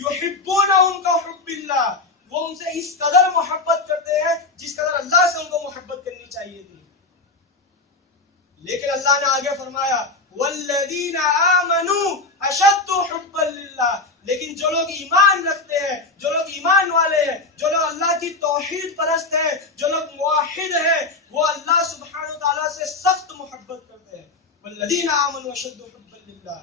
یحبونہم کحب اللہ، وہ ان سے اس قدر محبت کرتے ہیں جس قدر اللہ سے ان کو محبت کرنی چاہیے تھی. لیکن اللہ نے آگے فرمایا والذین آمنوا اشد حبا للہ، لیکن جو لوگ ایمان رکھتے ہیں، جو لوگ ایمان والے ہیں، جو لوگ اللہ کی توحید پرست ہیں، جو لوگ موحد ہیں، وہ اللہ سبحانہ تعالیٰ سے سخت محبت کرتے ہیں. والذین آمنوا اشد حبا للہ،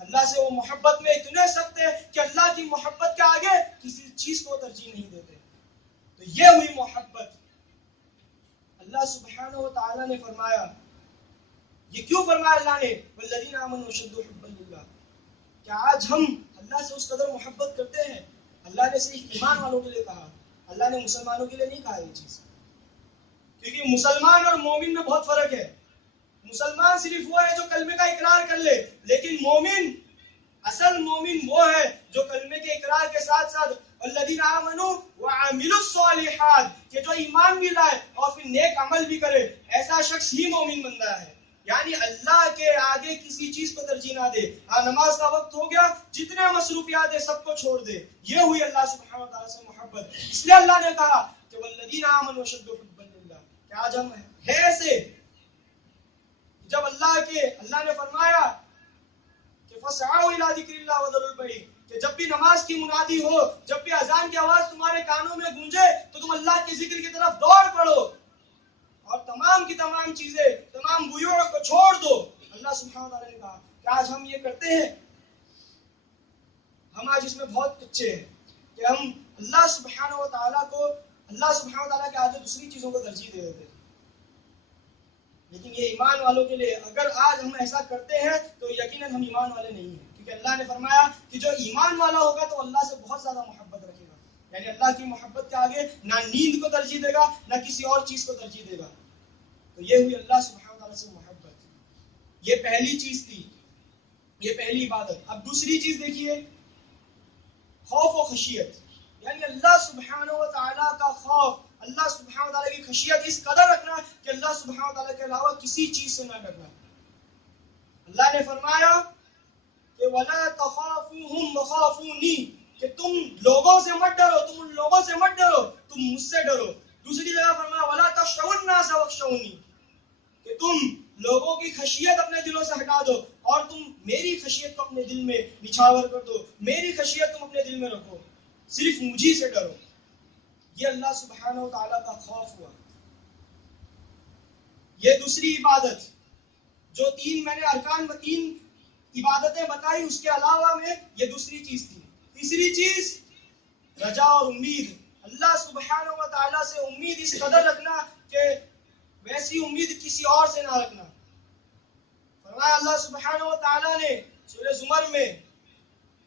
اللہ سے وہ محبت میں اتنے سخت ہیں کہ اللہ کی محبت کے آگے کسی چیز کو ترجیح نہیں دیتے. تو یہ ہوئی محبت. اللہ سبحانہ و تعالیٰ نے فرمایا، یہ کیوں فرمایا اللہ نے والذین آمنوا اشد حبا للہ؟ کہ آج ہم اللہ سے اس قدر محبت کرتے ہیں. اللہ نے صرف ایمان والوں کے لیے کہا، اللہ نے مسلمانوں کے لیے نہیں کہا یہ چیز، کیونکہ مسلمان اور مومن میں بہت فرق ہے. مسلمان صرف وہ ہے جو کلمے کا اقرار کر لے، لیکن مومن، اصل مومن وہ ہے جو کلمے کے اقرار کے ساتھ ساتھ والذین آمنوا وعملوا الصالحات، کہ جو ایمان بھی لائے اور پھر نیک عمل بھی کرے، ایسا شخص ہی مومن بندہ ہے. یعنی اللہ کے آگے کسی چیز کو ترجیح نہ دے. ہاں نماز کا وقت ہو گیا، جتنے مصروفیات ہیں سب کو چھوڑ دے. یہ ہوئی اللہ سبحانہ وتعالیٰ سے محبت. اس لیے اللہ نے کہا کہ والذین آمنوا اشد حبا للہ، کہ آج ہم ہیں ایسے جب اللہ نے فرمایا کہ فَسْعَوْا إِلَىٰ ذِكْرِ اللَّهِ وَذَرُوا الْبَيْعَ، کہ جب بھی نماز کی منادی ہو، جب بھی اذان کی آواز تمہارے کانوں میں گونجے تو تم اللہ کے ذکر کی طرف دوڑ پڑو اور تمام کی تمام چیزیں، تمام بیوع کو چھوڑ دو. اللہ سبحانہ وتعالیٰ نے کہا کہ آج ہم یہ کرتے ہیں. ہم آج اس میں بہت کچے ہیں کہ ہم اللہ سبحانہ وتعالیٰ کے آگے دوسری چیزوں کو ترجیح دے دیتے ہیں. لیکن یہ ایمان والوں کے لیے، اگر آج ہم ایسا کرتے ہیں تو یقیناً ہم ایمان والے نہیں ہیں، کیونکہ اللہ نے فرمایا کہ جو ایمان والا ہوگا تو اللہ سے بہت زیادہ محبت رکھے گا. یعنی اللہ کی محبت کے آگے نہ نیند کو ترجیح دے گا، نہ کسی اور چیز کو ترجیح دے گا. تو یہ ہوئی اللہ سبحانہ وتعالیٰ سے محبت. یہ پہلی چیز تھی، یہ پہلی عبادت. اب دوسری چیز دیکھیے، خوف و خشیت، یعنی اللہ سبحانہ و تعالیٰ کا خوف، اللہ سبحانہ و تعالیٰ کی خشیت اس قدر رکھنا کہ اللہ سبحانہ و تعالیٰ کے علاوہ کسی چیز سے نہ ڈرنا. اللہ نے فرمایا کہ وَلَا تَخَافُوهُمْ وَخَافُونِي، کہ تم لوگوں سے مت ڈرو، تم ان لوگوں سے مت ڈرو، تم مجھ سے ڈرو. دوسری جگہ فرمایا وَلَا تَخْشَوُا النَّاسَ وَاخْشَوْنِي، کہ تم لوگوں کی خشیت اپنے دلوں سے ہٹا دو اور تم میری خشیت کو اپنے دل میں نچھاور کر دو، میری خشیت تم اپنے دل میں رکھو، صرف مجھے سے ڈرو. یہ اللہ سبحانہ و تعالیٰ کا خوف ہوا. یہ دوسری عبادت، جو میں نے ارکان و 3 عبادتیں بتائی، اس کے علاوہ میں یہ دوسری چیز تھی. تیسری چیز رجا اور امید، اللہ سبحانہ و تعالیٰ سے امید اس قدر رکھنا کہ ویسی امید کسی اور سے نہ رکھنا. فرمایا اللہ سبحانہ و تعالیٰ نے سورہ زمر میں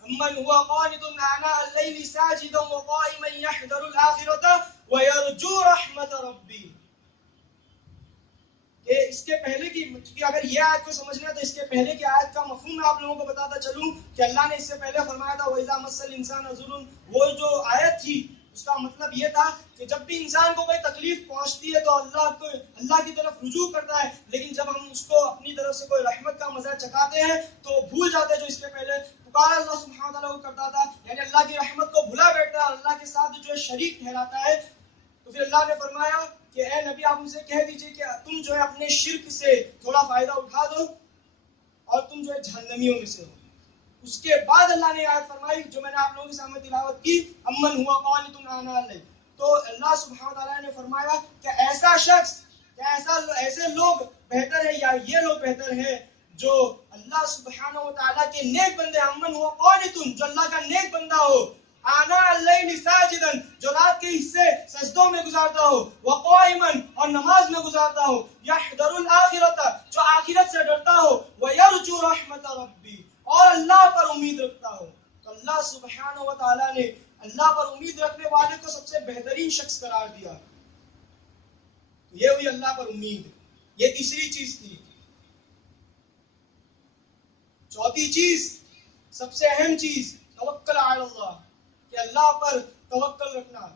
امن هو قانت آناء الليل ساجدا وقائما يحذر الآخرة ويرجو رحمت ربی، کہ اس کے پہلے کی، کیونکہ اگر یہ آیت کو سمجھنا ہے تو اس کے پہلے کی آیت کا مفہوم میں آپ لوگوں کو بتاتا چلوں کہ اللہ نے اس سے پہلے فرمایا تھا وَإِذَا مَسَّ الْإِنسَانَ ضُرٌّ، وہ جو آیت تھی اس کا مطلب یہ تھا کہ جب بھی انسان کو کوئی تکلیف پہنچتی ہے تو اللہ کی طرف رجوع کرتا ہے، لیکن جب ہم اس کو اپنی طرف سے کوئی رحمت کا مزہ چکھاتے ہیں تو بھول جاتے ہیں جو اس کے پہلے پکار اللہ سبحانہ وتعالیٰ کو کرتا تھا، یعنی اللہ کی رحمت کو بھلا بیٹھتا ہے اور اللہ کے ساتھ جو ہے شریک ٹھہراتا ہے۔ تو پھر اللہ نے فرمایا کہ اے نبی آپ ان سے کہہ دیجئے کہ تم جو ہے اپنے شرک سے تھوڑا فائدہ اٹھا دو اور تم جو ہے جہنمیوں میں سے ہو۔ اس کے بعد اللہ نے آیت فرمائی جو میں نے آپ لوگوں کے سامنے تلاوت کی، امن ہوا قانت آناء اللیل، تو اللہ سبحانہ تعالیٰ نے فرمایا کہ ایسا شخص، ایسے لوگ بہتر ہے یا یہ لوگ بہتر ہے جو اللہ سبحانہ وتعالیٰ کے نیک بندے، امن ہوا قانت، جو اللہ کا نیک بندہ ہو، آناء اللیل ساجدا، جو رات کے حصے سجدوں میں گزارتا ہو، وقائما، اور نماز میں گزارتا ہو، یحذر الآخرۃ، جو آخرت سے ڈرتا ہو، ویرجو رحمت ربی، اور اللہ پر امید رکھتا ہو۔ تو اللہ سبحانہ و تعالیٰ نے اللہ پر امید رکھنے والے کو سب سے بہترین شخص قرار دیا۔ یہ ہوئی اللہ پر امید، یہ تیسری چیز تھی۔ چوتھی چیز، سب سے اہم چیز، توکل علی اللہ، کہ اللہ پر توکل رکھنا،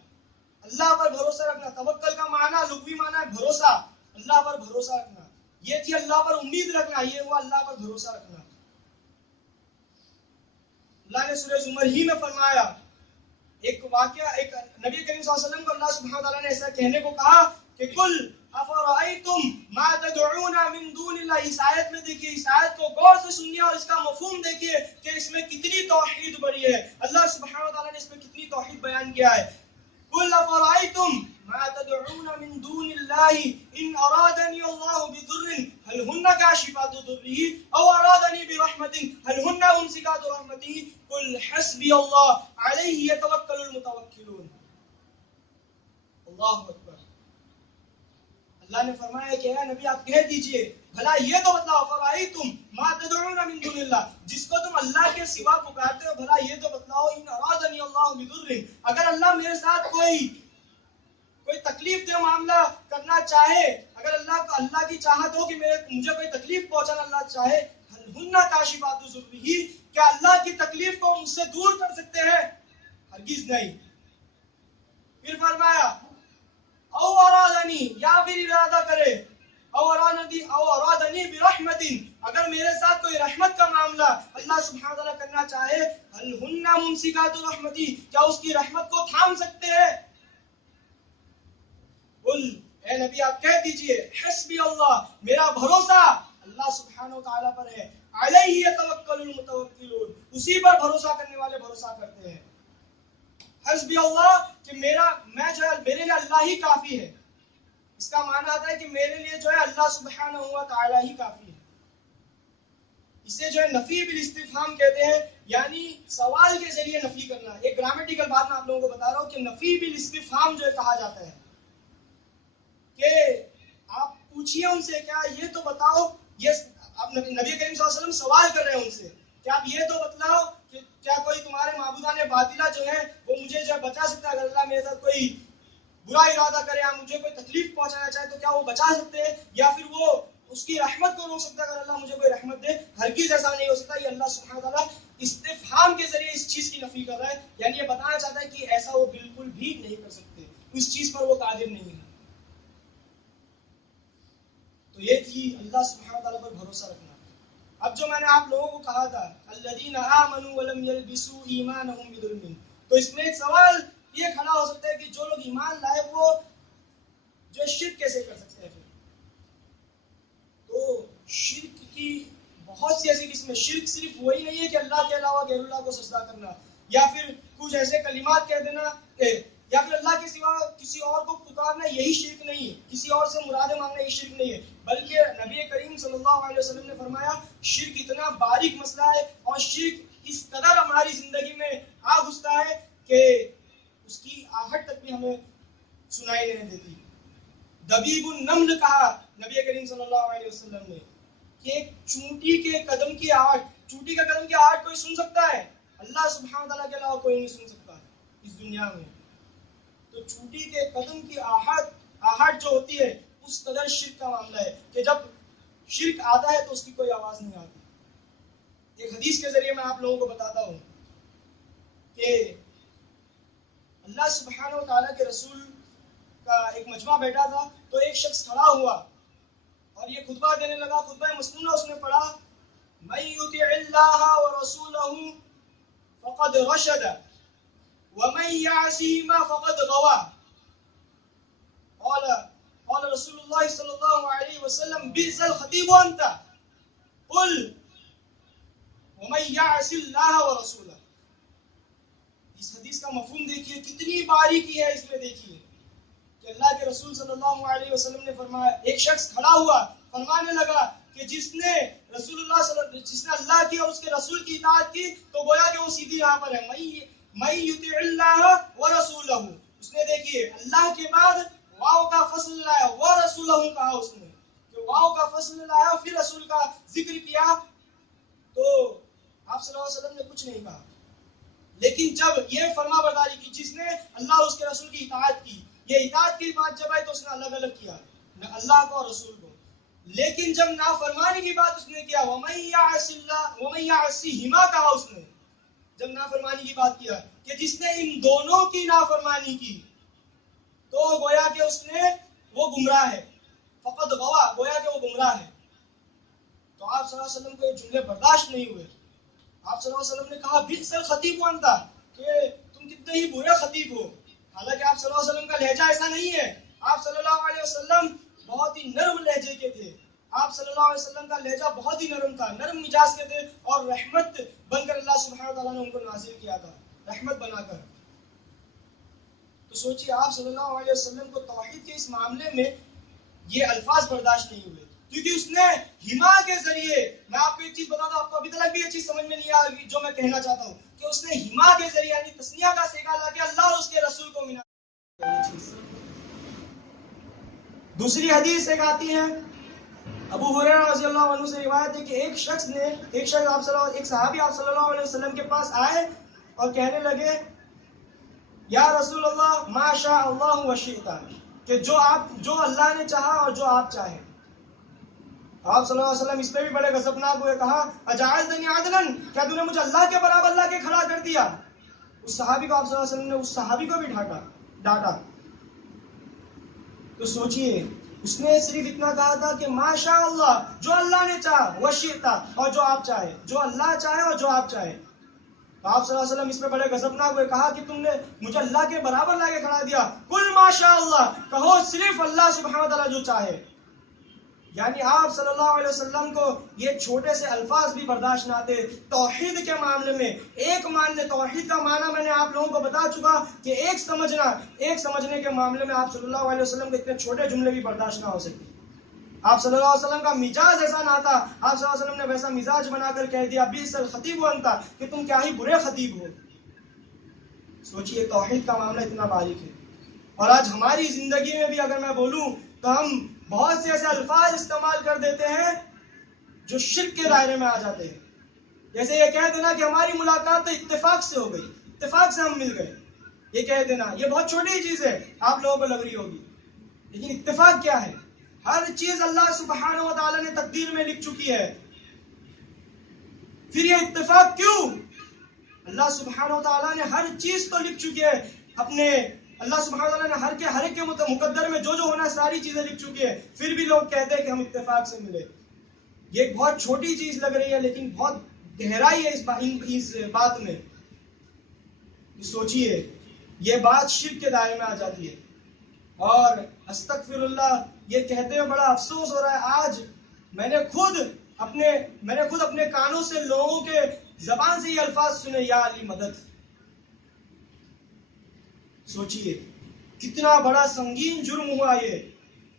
اللہ پر بھروسہ رکھنا۔ توکل کا معنی، لغوی معنی ہے بھروسہ، اللہ پر بھروسہ رکھنا۔ یہ تھی اللہ پر امید رکھنا، یہ ہوا اللہ پر بھروسہ رکھنا۔ اللہ نے سورہ زمر ہی میں فرمایا، ایک واقعہ، ایک نبی کریم صلی اللہ علیہ وسلم کو اللہ سبحانہ تعالیٰ نے ایسا کہنے کو کہا کہ کل افرأیتم ما تدعون من دون اللہ۔ اس آیت میں دیکھیے، اس آیت کو غور سے سنیے اور اس کا مفہوم دیکھیے کہ اس میں کتنی توحید بڑی ہے۔ اللہ سبحانہ تعالیٰ نے اس میں کتنی توحید بیان کیا ہے۔ قل افرأيتم ما تدعون من دون الله إن أرادني الله بضر هل هن كاشفات ضره أو أرادني برحمة هل هن ممسكات رحمته قل حسبي الله عليه يتوكل المتوكلون۔ اللہ اکبر۔ اللہ نے فرمایا کہ اے نبی آپ کہہ دیجئے، بھلا یہ تو بتلاؤ، افرأیتم ما تدعون من دون اللہ، جس کو تم اللہ کے سوا پکارتے ہو، بھلا یہ تو بتلاؤ، ان ارادنی اللہ بضر، اگر اللہ میرے ساتھ کوئی تکلیف دہ معاملہ کرنا چاہے، اگر اللہ کی چاہت ہو کہ مجھے کوئی تکلیف پہنچانا اللہ چاہے، هل هن کاشفات ضره، کیا اللہ کی تکلیف کو مجھ سے دور کر سکتے ہیں؟ ہرگز نہیں۔ پھر فرمایا او ارادنی، یا پھر ارادہ کرے، او ارادنی برحمت، اگر میرے ساتھ کوئی رحمت کا معاملہ اللہ سبحانہ تعالیٰ کرنا چاہے، هل هن ممسکات رحمتی، کیا اس کی رحمت کو تھام سکتے ہیں؟ قل، اے نبی آپ کہہ دیجئے، حسبی اللہ، میرا بھروسہ اللہ سبحانہ تعالیٰ پر ہے، علیہ یتوکل المتوکلون، اسی پر بھروسہ کرنے والے بھروسہ کرتے ہیں۔ حسبی اللہ، کہ میں جو ہے میرے لیے اللہ ہی کافی ہے۔ اس کا معنی آتا ہے کہ میرے لیے جو ہے اللہ سبحانہ ہوا تعالیٰ ہی کافی ہے۔ اسے جو ہے نفی بالاستفہام کہتے ہیں، یعنی سوال کے ذریعے نفی کرنا۔ ایک گرامیٹیکل بات میں آپ لوگوں کو بتا رہا ہوں کہ نفی بالاستفہام جو ہے کہا جاتا ہے کہ آپ پوچھئے ان سے، کیا یہ تو بتاؤ، یہ آپ نبی کریم صلی اللہ علیہ وسلم سوال کر رہے ہیں ان سے کہ آپ یہ تو بتلاؤ کہ کیا کوئی تمہارے معبودان باطلہ جو ہے وہ مجھے جو ہے بچا سکتا ہے؟ اگر اللہ میرے ساتھ کوئی برا ارادہ کرے یا مجھے کوئی تکلیف پہنچانا چاہے تو کیا وہ بچا سکتے ہیں، یا پھر وہ اس کی رحمت کو روک سکتا ہے اگر اللہ مجھے کوئی رحمت دے؟ ہرگز ایسا نہیں ہو سکتا۔ یہ اللہ سبحانہ تعالیٰ استفہام کے ذریعے اس چیز کی نفی کر رہا ہے، یعنی یہ بتانا چاہتا ہے کہ ایسا وہ بالکل بھی نہیں کر سکتے، اس چیز پر وہ قادر نہیں ہے۔ تو یہ تھی اللہ سبحانہ تعالیٰ پر بھروسہ رکھنا۔ اب جو میں نے آپ لوگوں کو کہا تھا الذین آمنوا ولم یلبسوا ایمانہم بظلم، تو اس میں ایک سوال یہ کھڑا ہو سکتا ہے کہ جو لوگ ایمان لائے وہ جو شرک کیسے کر سکتے ہیں؟ تو شرک کی بہت سی ایسی قسمیں، شرک صرف وہی نہیں ہے کہ اللہ کے علاوہ غیر اللہ کو سجدہ کرنا، یا پھر کچھ ایسے کلمات کہہ دینا، یا پھر اللہ کے سوا کسی اور کو پکارنا، یہی شرک نہیں ہے، کسی اور سے مرادیں مانگنا یہی شرک نہیں ہے، بلکہ نبی کریم صلی اللہ علیہ وسلم نے فرمایا شرک اتنا باریک مسئلہ ہے اور شرک اس قدر ہماری زندگی میں آ گھستا ہے کہ اس کی آہٹ تک بھی ہمیں سنائی نہیں دیتی۔ دبیب النمل کہا نبی کریم صلی اللہ علیہ وسلم نے کہ ایک چونٹی کے قدم کی آہٹ، چونٹی کے قدم کی آہٹ کوئی سن سکتا ہے؟ اللہ سبحانہ تعالیٰ کے علاوہ کوئی نہیں سن سکتا اس دنیا میں۔ تو چونٹی کے قدم کی آہٹ جو ہوتی ہے اس قدر شرک کا معاملہ ہے کہ جب شرک آتا ہے تو اس کی کوئی آواز نہیں آتی۔ ایک حدیث کے ذریعے میں آپ لوگوں کو بتاتا ہوں کہ اللہ سبحانہ و تعالیٰ کے رسول کا ایک مجمع بیٹھا تھا، تو ایک شخص کھڑا ہوا اور یہ خطبہ دینے لگا. خطبہ مسنونہ اس نے پڑھا، من یطع اللہ ورسولہ فقد رشد ومن یعصہما فقد غوی. قال رسول اللہ صلی اللہ علیہ وسلم بئس الخطیب انت قل ومن یعص اللہ ورسولہ. اس حدیث کا مفہوم دیکھیے، کتنی باریکی ہے اس میں. دیکھیے کہ اللہ کے رسول صلی اللہ علیہ وسلم نے فرمایا، ایک شخص کھڑا ہوا فرمانے لگا کہ جس نے رسول اللہ صلی اللہ جس نے اللہ کی اور اس کے رسول کی اطاعت کی تو گویا کہ وہ سیدھی راہ پر ہے. من یطع اللہ ورسولہ، اس نے دیکھیے اللہ کے بعد واو کا فصل لایا، ورسولہ کہا اس نے، کہ واو کا فصل لایا پھر رسول کا ذکر کیا. تو آپ صلی اللہ علیہ وسلم نے کچھ نہیں کہا، لیکن جب یہ فرما برداری کی جس نے اللہ اور اس کے رسول کی اطاعت کی، یہ اطاعت کی بات جب آئی تو اس نے الگ الگ کیا، اللہ کو اور رسول کو. لیکن جب نافرمانی کی بات اس نے کیا، وَمَن يَعْصِ اللَّهَ وَمَن يَعْصِهِمَا کہا اس نے، جب نافرمانی کی بات کیا کہ جس نے ان دونوں کی نافرمانی کی تو گویا کہ اس نے وہ گمراہ ہے، فقط غوا، گویا کہ وہ گمراہ ہے. تو آپ صلی اللہ علیہ وسلم کو یہ جملے برداشت نہیں ہوئے. آپ صلی اللہ علیہ وسلم نے کہا بئس الخطیب انت، کہ تم کتنے ہی برے خطیب ہو. حالانکہ آپ صلی اللہ علیہ وسلم کا لہجہ ایسا نہیں ہے. آپ صلی اللہ علیہ وسلم بہت ہی نرم لہجے کے تھے. آپ صلی اللہ علیہ وسلم کا لہجہ بہت ہی نرم تھا، نرم مزاج کے تھے، اور رحمت بن کر اللہ سبحانہ وتعالیٰ نے ان کو نازل کیا تھا، رحمت بنا کر. تو سوچیے آپ صلی اللہ علیہ وسلم کو توحید کے اس معاملے میں یہ الفاظ برداشت نہیں ہوئے، کیونکہ اس نے ہما کے ذریعے، میں آپ کو ایک چیز بتا دوں، آپ کو ابھی تک بھی یہ چیز سمجھ میں نہیں آ گئی جو میں کہنا چاہتا ہوں، کہ اس نے ہما کے ذریعے یعنی تسنیہ کا صیغہ لا کے اللہ اور اس کے رسول کو منا. دوسری حدیث ایک آتی ہے ابو ہریرہ رضی اللہ عنہ سے روایت ہے کہ ایک صحابی آپ صلی اللہ علیہ وسلم کے پاس آئے اور کہنے لگے یا رسول اللہ ما شاء اللہ وشئت، کہ جو اللہ نے چاہا اور جو آپ چاہیں. آپ صلی اللہ علیہ وسلم اس پہ بھی بڑے غضبناک ہوئے، کہا اجعلتنی عدلا، کیا تو نے مجھے اللہ کے برابر لا کے کھڑا کر دیا. اس صحابی کو آپ صلی اللہ علیہ وسلم نے اس صحابی کو بھی ڈانٹا. تو سوچئے اس نے صرف اتنا کہا تھا کہ ماشاء اللہ، جو اللہ نے چاہا، وشئت، اور جو آپ چاہے، جو اللہ چاہے اور جو آپ چاہے. تو آپ صلی اللہ علیہ وسلم اس پہ بڑے غضبناک ہوئے، کہا کہ تم نے مجھے اللہ کے برابر لا کے کھڑا دیا. کل ماشاء اللہ، کہو صرف اللہ سبحانہ وتعالیٰ جو چاہے. یعنی آپ صلی اللہ علیہ وسلم کو یہ چھوٹے سے الفاظ بھی برداشت نہ آتے. توحید کے معاملے میں ایک ماننے، توحید کا معنی میں نے آپ لوگوں کو بتا چکا کہ ایک سمجھنے کے معاملے میں آپ صلی اللہ علیہ وسلم کے اتنے چھوٹے جملے بھی برداشت نہ ہو سکتے. آپ صلی اللہ علیہ وسلم کا مزاج ایسا نہ تھا، آپ صلی اللہ علیہ وسلم نے ویسا مزاج بنا کر کہہ دیا بئس الخطیب انت، کہ تم کیا ہی برے خطیب ہو. سوچئے توحید کا معاملہ اتنا باریک ہے. اور آج ہماری زندگی میں بھی اگر میں بولوں تو ہم بہت سے ایسے الفاظ استعمال کر دیتے ہیں جو شرک کے دائرے میں آ جاتے ہیں. جیسے یہ کہہ دینا کہ ہماری ملاقات تو اتفاق سے ہو گئی، اتفاق سے ہم مل گئے. یہ کہہ دینا یہ بہت چھوٹی چیز ہے، آپ لوگوں کو لگ رہی ہوگی، لیکن اتفاق کیا ہے؟ ہر چیز اللہ سبحانہ و تعالیٰ نے تقدیر میں لکھ چکی ہے. پھر یہ اتفاق کیوں؟ اللہ سبحانہ و تعالیٰ نے ہر چیز تو لکھ چکی ہے اپنے، اللہ سبحانہ وتعالیٰ نے ہر ایک کے مقدر میں جو ہونا ساری چیزیں لکھ چکی ہے. پھر بھی لوگ کہتے ہیں کہ ہم اتفاق سے ملے. یہ ایک بہت چھوٹی چیز لگ رہی ہے لیکن بہت گہرائی ہے اس بات میں. سوچئے یہ بات شرک کے دائرے میں آ جاتی ہے. اور استغفر اللہ، یہ کہتے ہوئے بڑا افسوس ہو رہا ہے، آج میں نے خود اپنے کانوں سے لوگوں کے زبان سے یہ الفاظ سنے، یا علی مدد. سوچئے کتنا بڑا سنگین جرم ہوا یہ.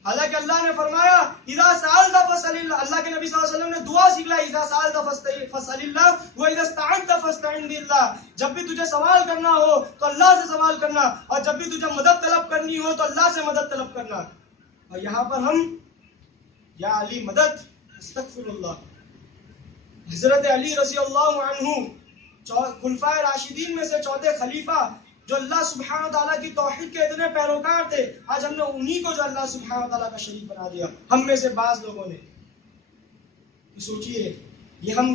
حالانکہ اللہ نے فرمایا اذا سألت فاسأل اللہ، اللہ کے نبی صلی اللہ علیہ وسلم نے دعا سکھلائی اذا سألت فاسأل اللہ واذا استعنت فاستعن باللہ. جب بھی تجھے سوال کرنا ہو تو اللہ سے سوال کرنا، اور جب بھی تجھے مدد طلب کرنی ہو تو اللہ سے مدد طلب کرنا. اور یہاں پر ہم یا علی مدد، استغفر اللہ. حضرت علی رضی اللہ عنہ خلفائے راشدین میں سے چوتھے خلیفہ، جو اللہ سبحانہ وتعالیٰ کی توحید کے اتنے پیروکار تھے، آج ہم نے انہی کو جو اللہ سبحانہ وتعالیٰ کا شریک بنا دیا، ہم میں سے بعض لوگوں نے. تو سوچئے یہ ہم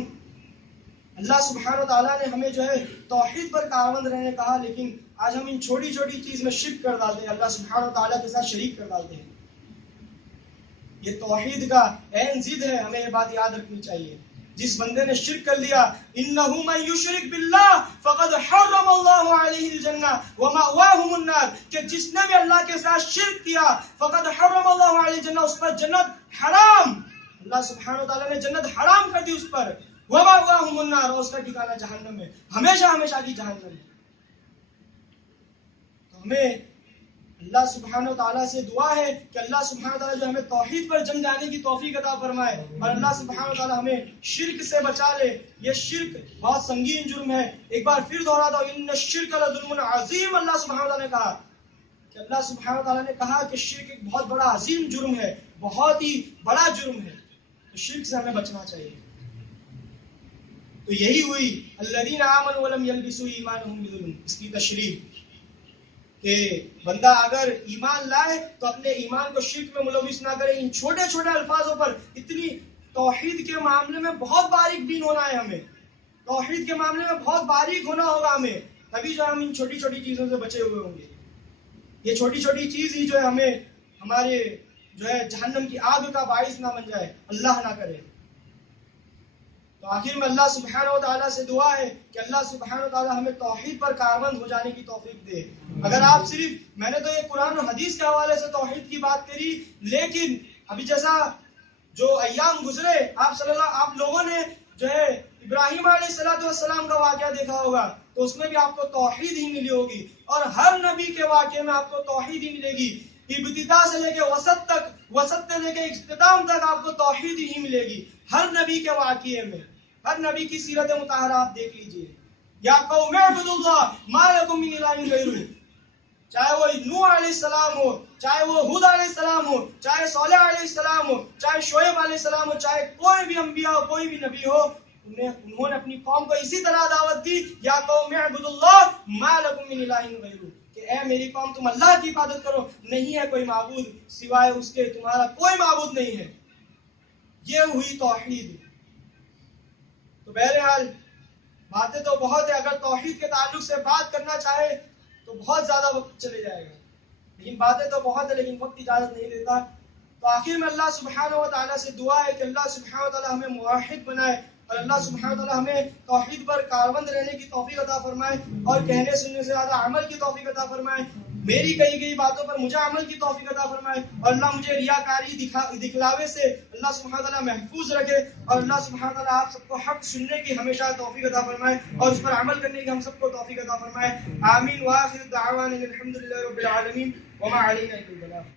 اللہ سبحانہ و تعالیٰ نے ہمیں جو ہے توحید پر کاربند رہنے کہا، لیکن آج ہم ان چھوٹی چھوٹی چیز میں شرک کر ڈالتے ہیں، اللہ سبحانہ و تعالیٰ کے ساتھ شریک کر ڈالتے ہیں۔ یہ توحید کا عین ضد ہے، ہمیں یہ بات یاد رکھنی چاہیے۔ جس بندے نے شرک کر لیا، انہ من یشرک باللہ فقد حرم اللہ علیہ الجنہ ومأواہم النار، کہ جس نے بھی اللہ کے ساتھ شرک کیا فقد حرم اللہ علیہ الجنہ، اس پر جنت حرام، اللہ سبحانہ و تعالیٰ نے جنت حرام کر دی اس پر، ومأواہم النار، اور اس کا ٹھکانہ جہنم ہے، ہمیشہ ہمیشہ کی جہنم ہے۔ تو ہمیں اللہ سبحانہ و تعالیٰ سے دعا ہے کہ اللہ سبحانہ و تعالیٰ جو ہمیں توحید پر جم جانے کی توفیق عطا فرمائے، اور اللہ سبحانہ و تعالیٰ ہمیں شرک سے بچا لے۔ یہ شرک بہت سنگین جرم ہے، ایک بار پھر دہراتا ہوں، ان الشرک لظلم عظیم، اللہ سبحانہ و تعالیٰ نے کہا کہ اللہ سبحانہ و تعالیٰ نے کہا کہ شرک ایک بہت بڑا عظیم جرم ہے، بہت ہی بڑا جرم ہے، تو شرک سے ہمیں بچنا چاہیے۔ تو یہی ہوئی الذین آمنوا ولم یلبسوا ایمانہم بظلم، اس کی تشریح کہ بندہ اگر ایمان لائے تو اپنے ایمان کو شرک میں ملوث نہ کرے۔ ان چھوٹے چھوٹے الفاظوں پر اتنی توحید کے معاملے میں بہت باریک بین ہونا ہے، ہمیں توحید کے معاملے میں بہت باریک ہونا ہوگا ہمیں، تبھی جو ہم ان چھوٹی چھوٹی چیزوں سے بچے ہوئے ہوں گے۔ یہ چھوٹی چھوٹی چیز ہی جو ہے ہمیں ہمارے جو ہے جہنم کی آگ کا باعث نہ بن جائے، اللہ نہ کرے۔ تو آخر میں اللہ سبحانہ و تعالیٰ سے دعا ہے کہ اللہ سبحانہ و تعالیٰ ہمیں توحید پر کاربند ہو جانے کی توفیق دے۔ اگر آپ صرف، میں نے تو یہ قرآن و حدیث کے حوالے سے توحید کی بات کری، لیکن ابھی جیسا جو ایام گزرے، آپ لوگوں نے جو ہے ابراہیم علیہ السلام کا واقعہ دیکھا ہوگا، تو اس میں بھی آپ کو توحید ہی ملی ہوگی، اور ہر نبی کے واقعے میں آپ کو توحید ہی ملے گی، ابتدا سے لے کے وسط تک، وسط سے لے کے اختتام تک آپ کو توحید ہی ملے گی، ہر نبی کے واقعے میں، ہر نبی کی سیرت مطہرہ آپ دیکھ لیجئے۔ یا قوم اعبدوا اللہ ما لکم من الہ غیرہ، چاہے وہ نوح علیہ السلام ہو، چاہے وہ ہود علیہ السلام ہو، چاہے صالح علیہ السلام ہو، چاہے شعیب علیہ السلام ہو، چاہے کوئی بھی انبیاء ہو، کوئی بھی نبی ہو، انہوں نے اپنی قوم کو اسی طرح دعوت دی، یا قوم اعبدوا اللہ ما لکم من الہ غیرہ، کہ اے میری قوم تم اللہ کی عبادت کرو، نہیں ہے کوئی معبود سوائے اس کے، تمہارا کوئی معبود نہیں ہے۔ یہ ہوئی توحید۔ تو بہرحال باتیں تو بہت ہے، اگر توحید کے تعلق سے بات کرنا چاہے تو بہت زیادہ وقت چلے جائے گا، لیکن باتیں تو بہت ہے، لیکن وقت اجازت نہیں دیتا۔ تو آخر میں اللہ سبحانہ و تعالیٰ سے دعا ہے کہ اللہ سبحانہ و تعالیٰ ہمیں موحد بنائے، اور اللہ سبحانہ و تعالیٰ ہمیں توحید پر کاربند رہنے کی توفیق عطا فرمائے، اور کہنے سننے سے زیادہ عمل کی توفیق عطا فرمائے، میری کہی گئی باتوں پر مجھے عمل کی توفیق عطا فرمائے، اور اللہ مجھے ریاکاری دکھلاوے سے اللہ سبحانہ و تعالیٰ محفوظ رکھے، اور اللہ سبحانہ و تعالیٰ آپ سب کو حق سننے کی ہمیشہ توفیق عطا فرمائے، اور اس پر عمل کرنے کی ہم سب کو توفیق عطا فرمائے۔ آمین، وآخر دعوانا الحمدللہ رب العالمین، وما علینا الا البلاغ۔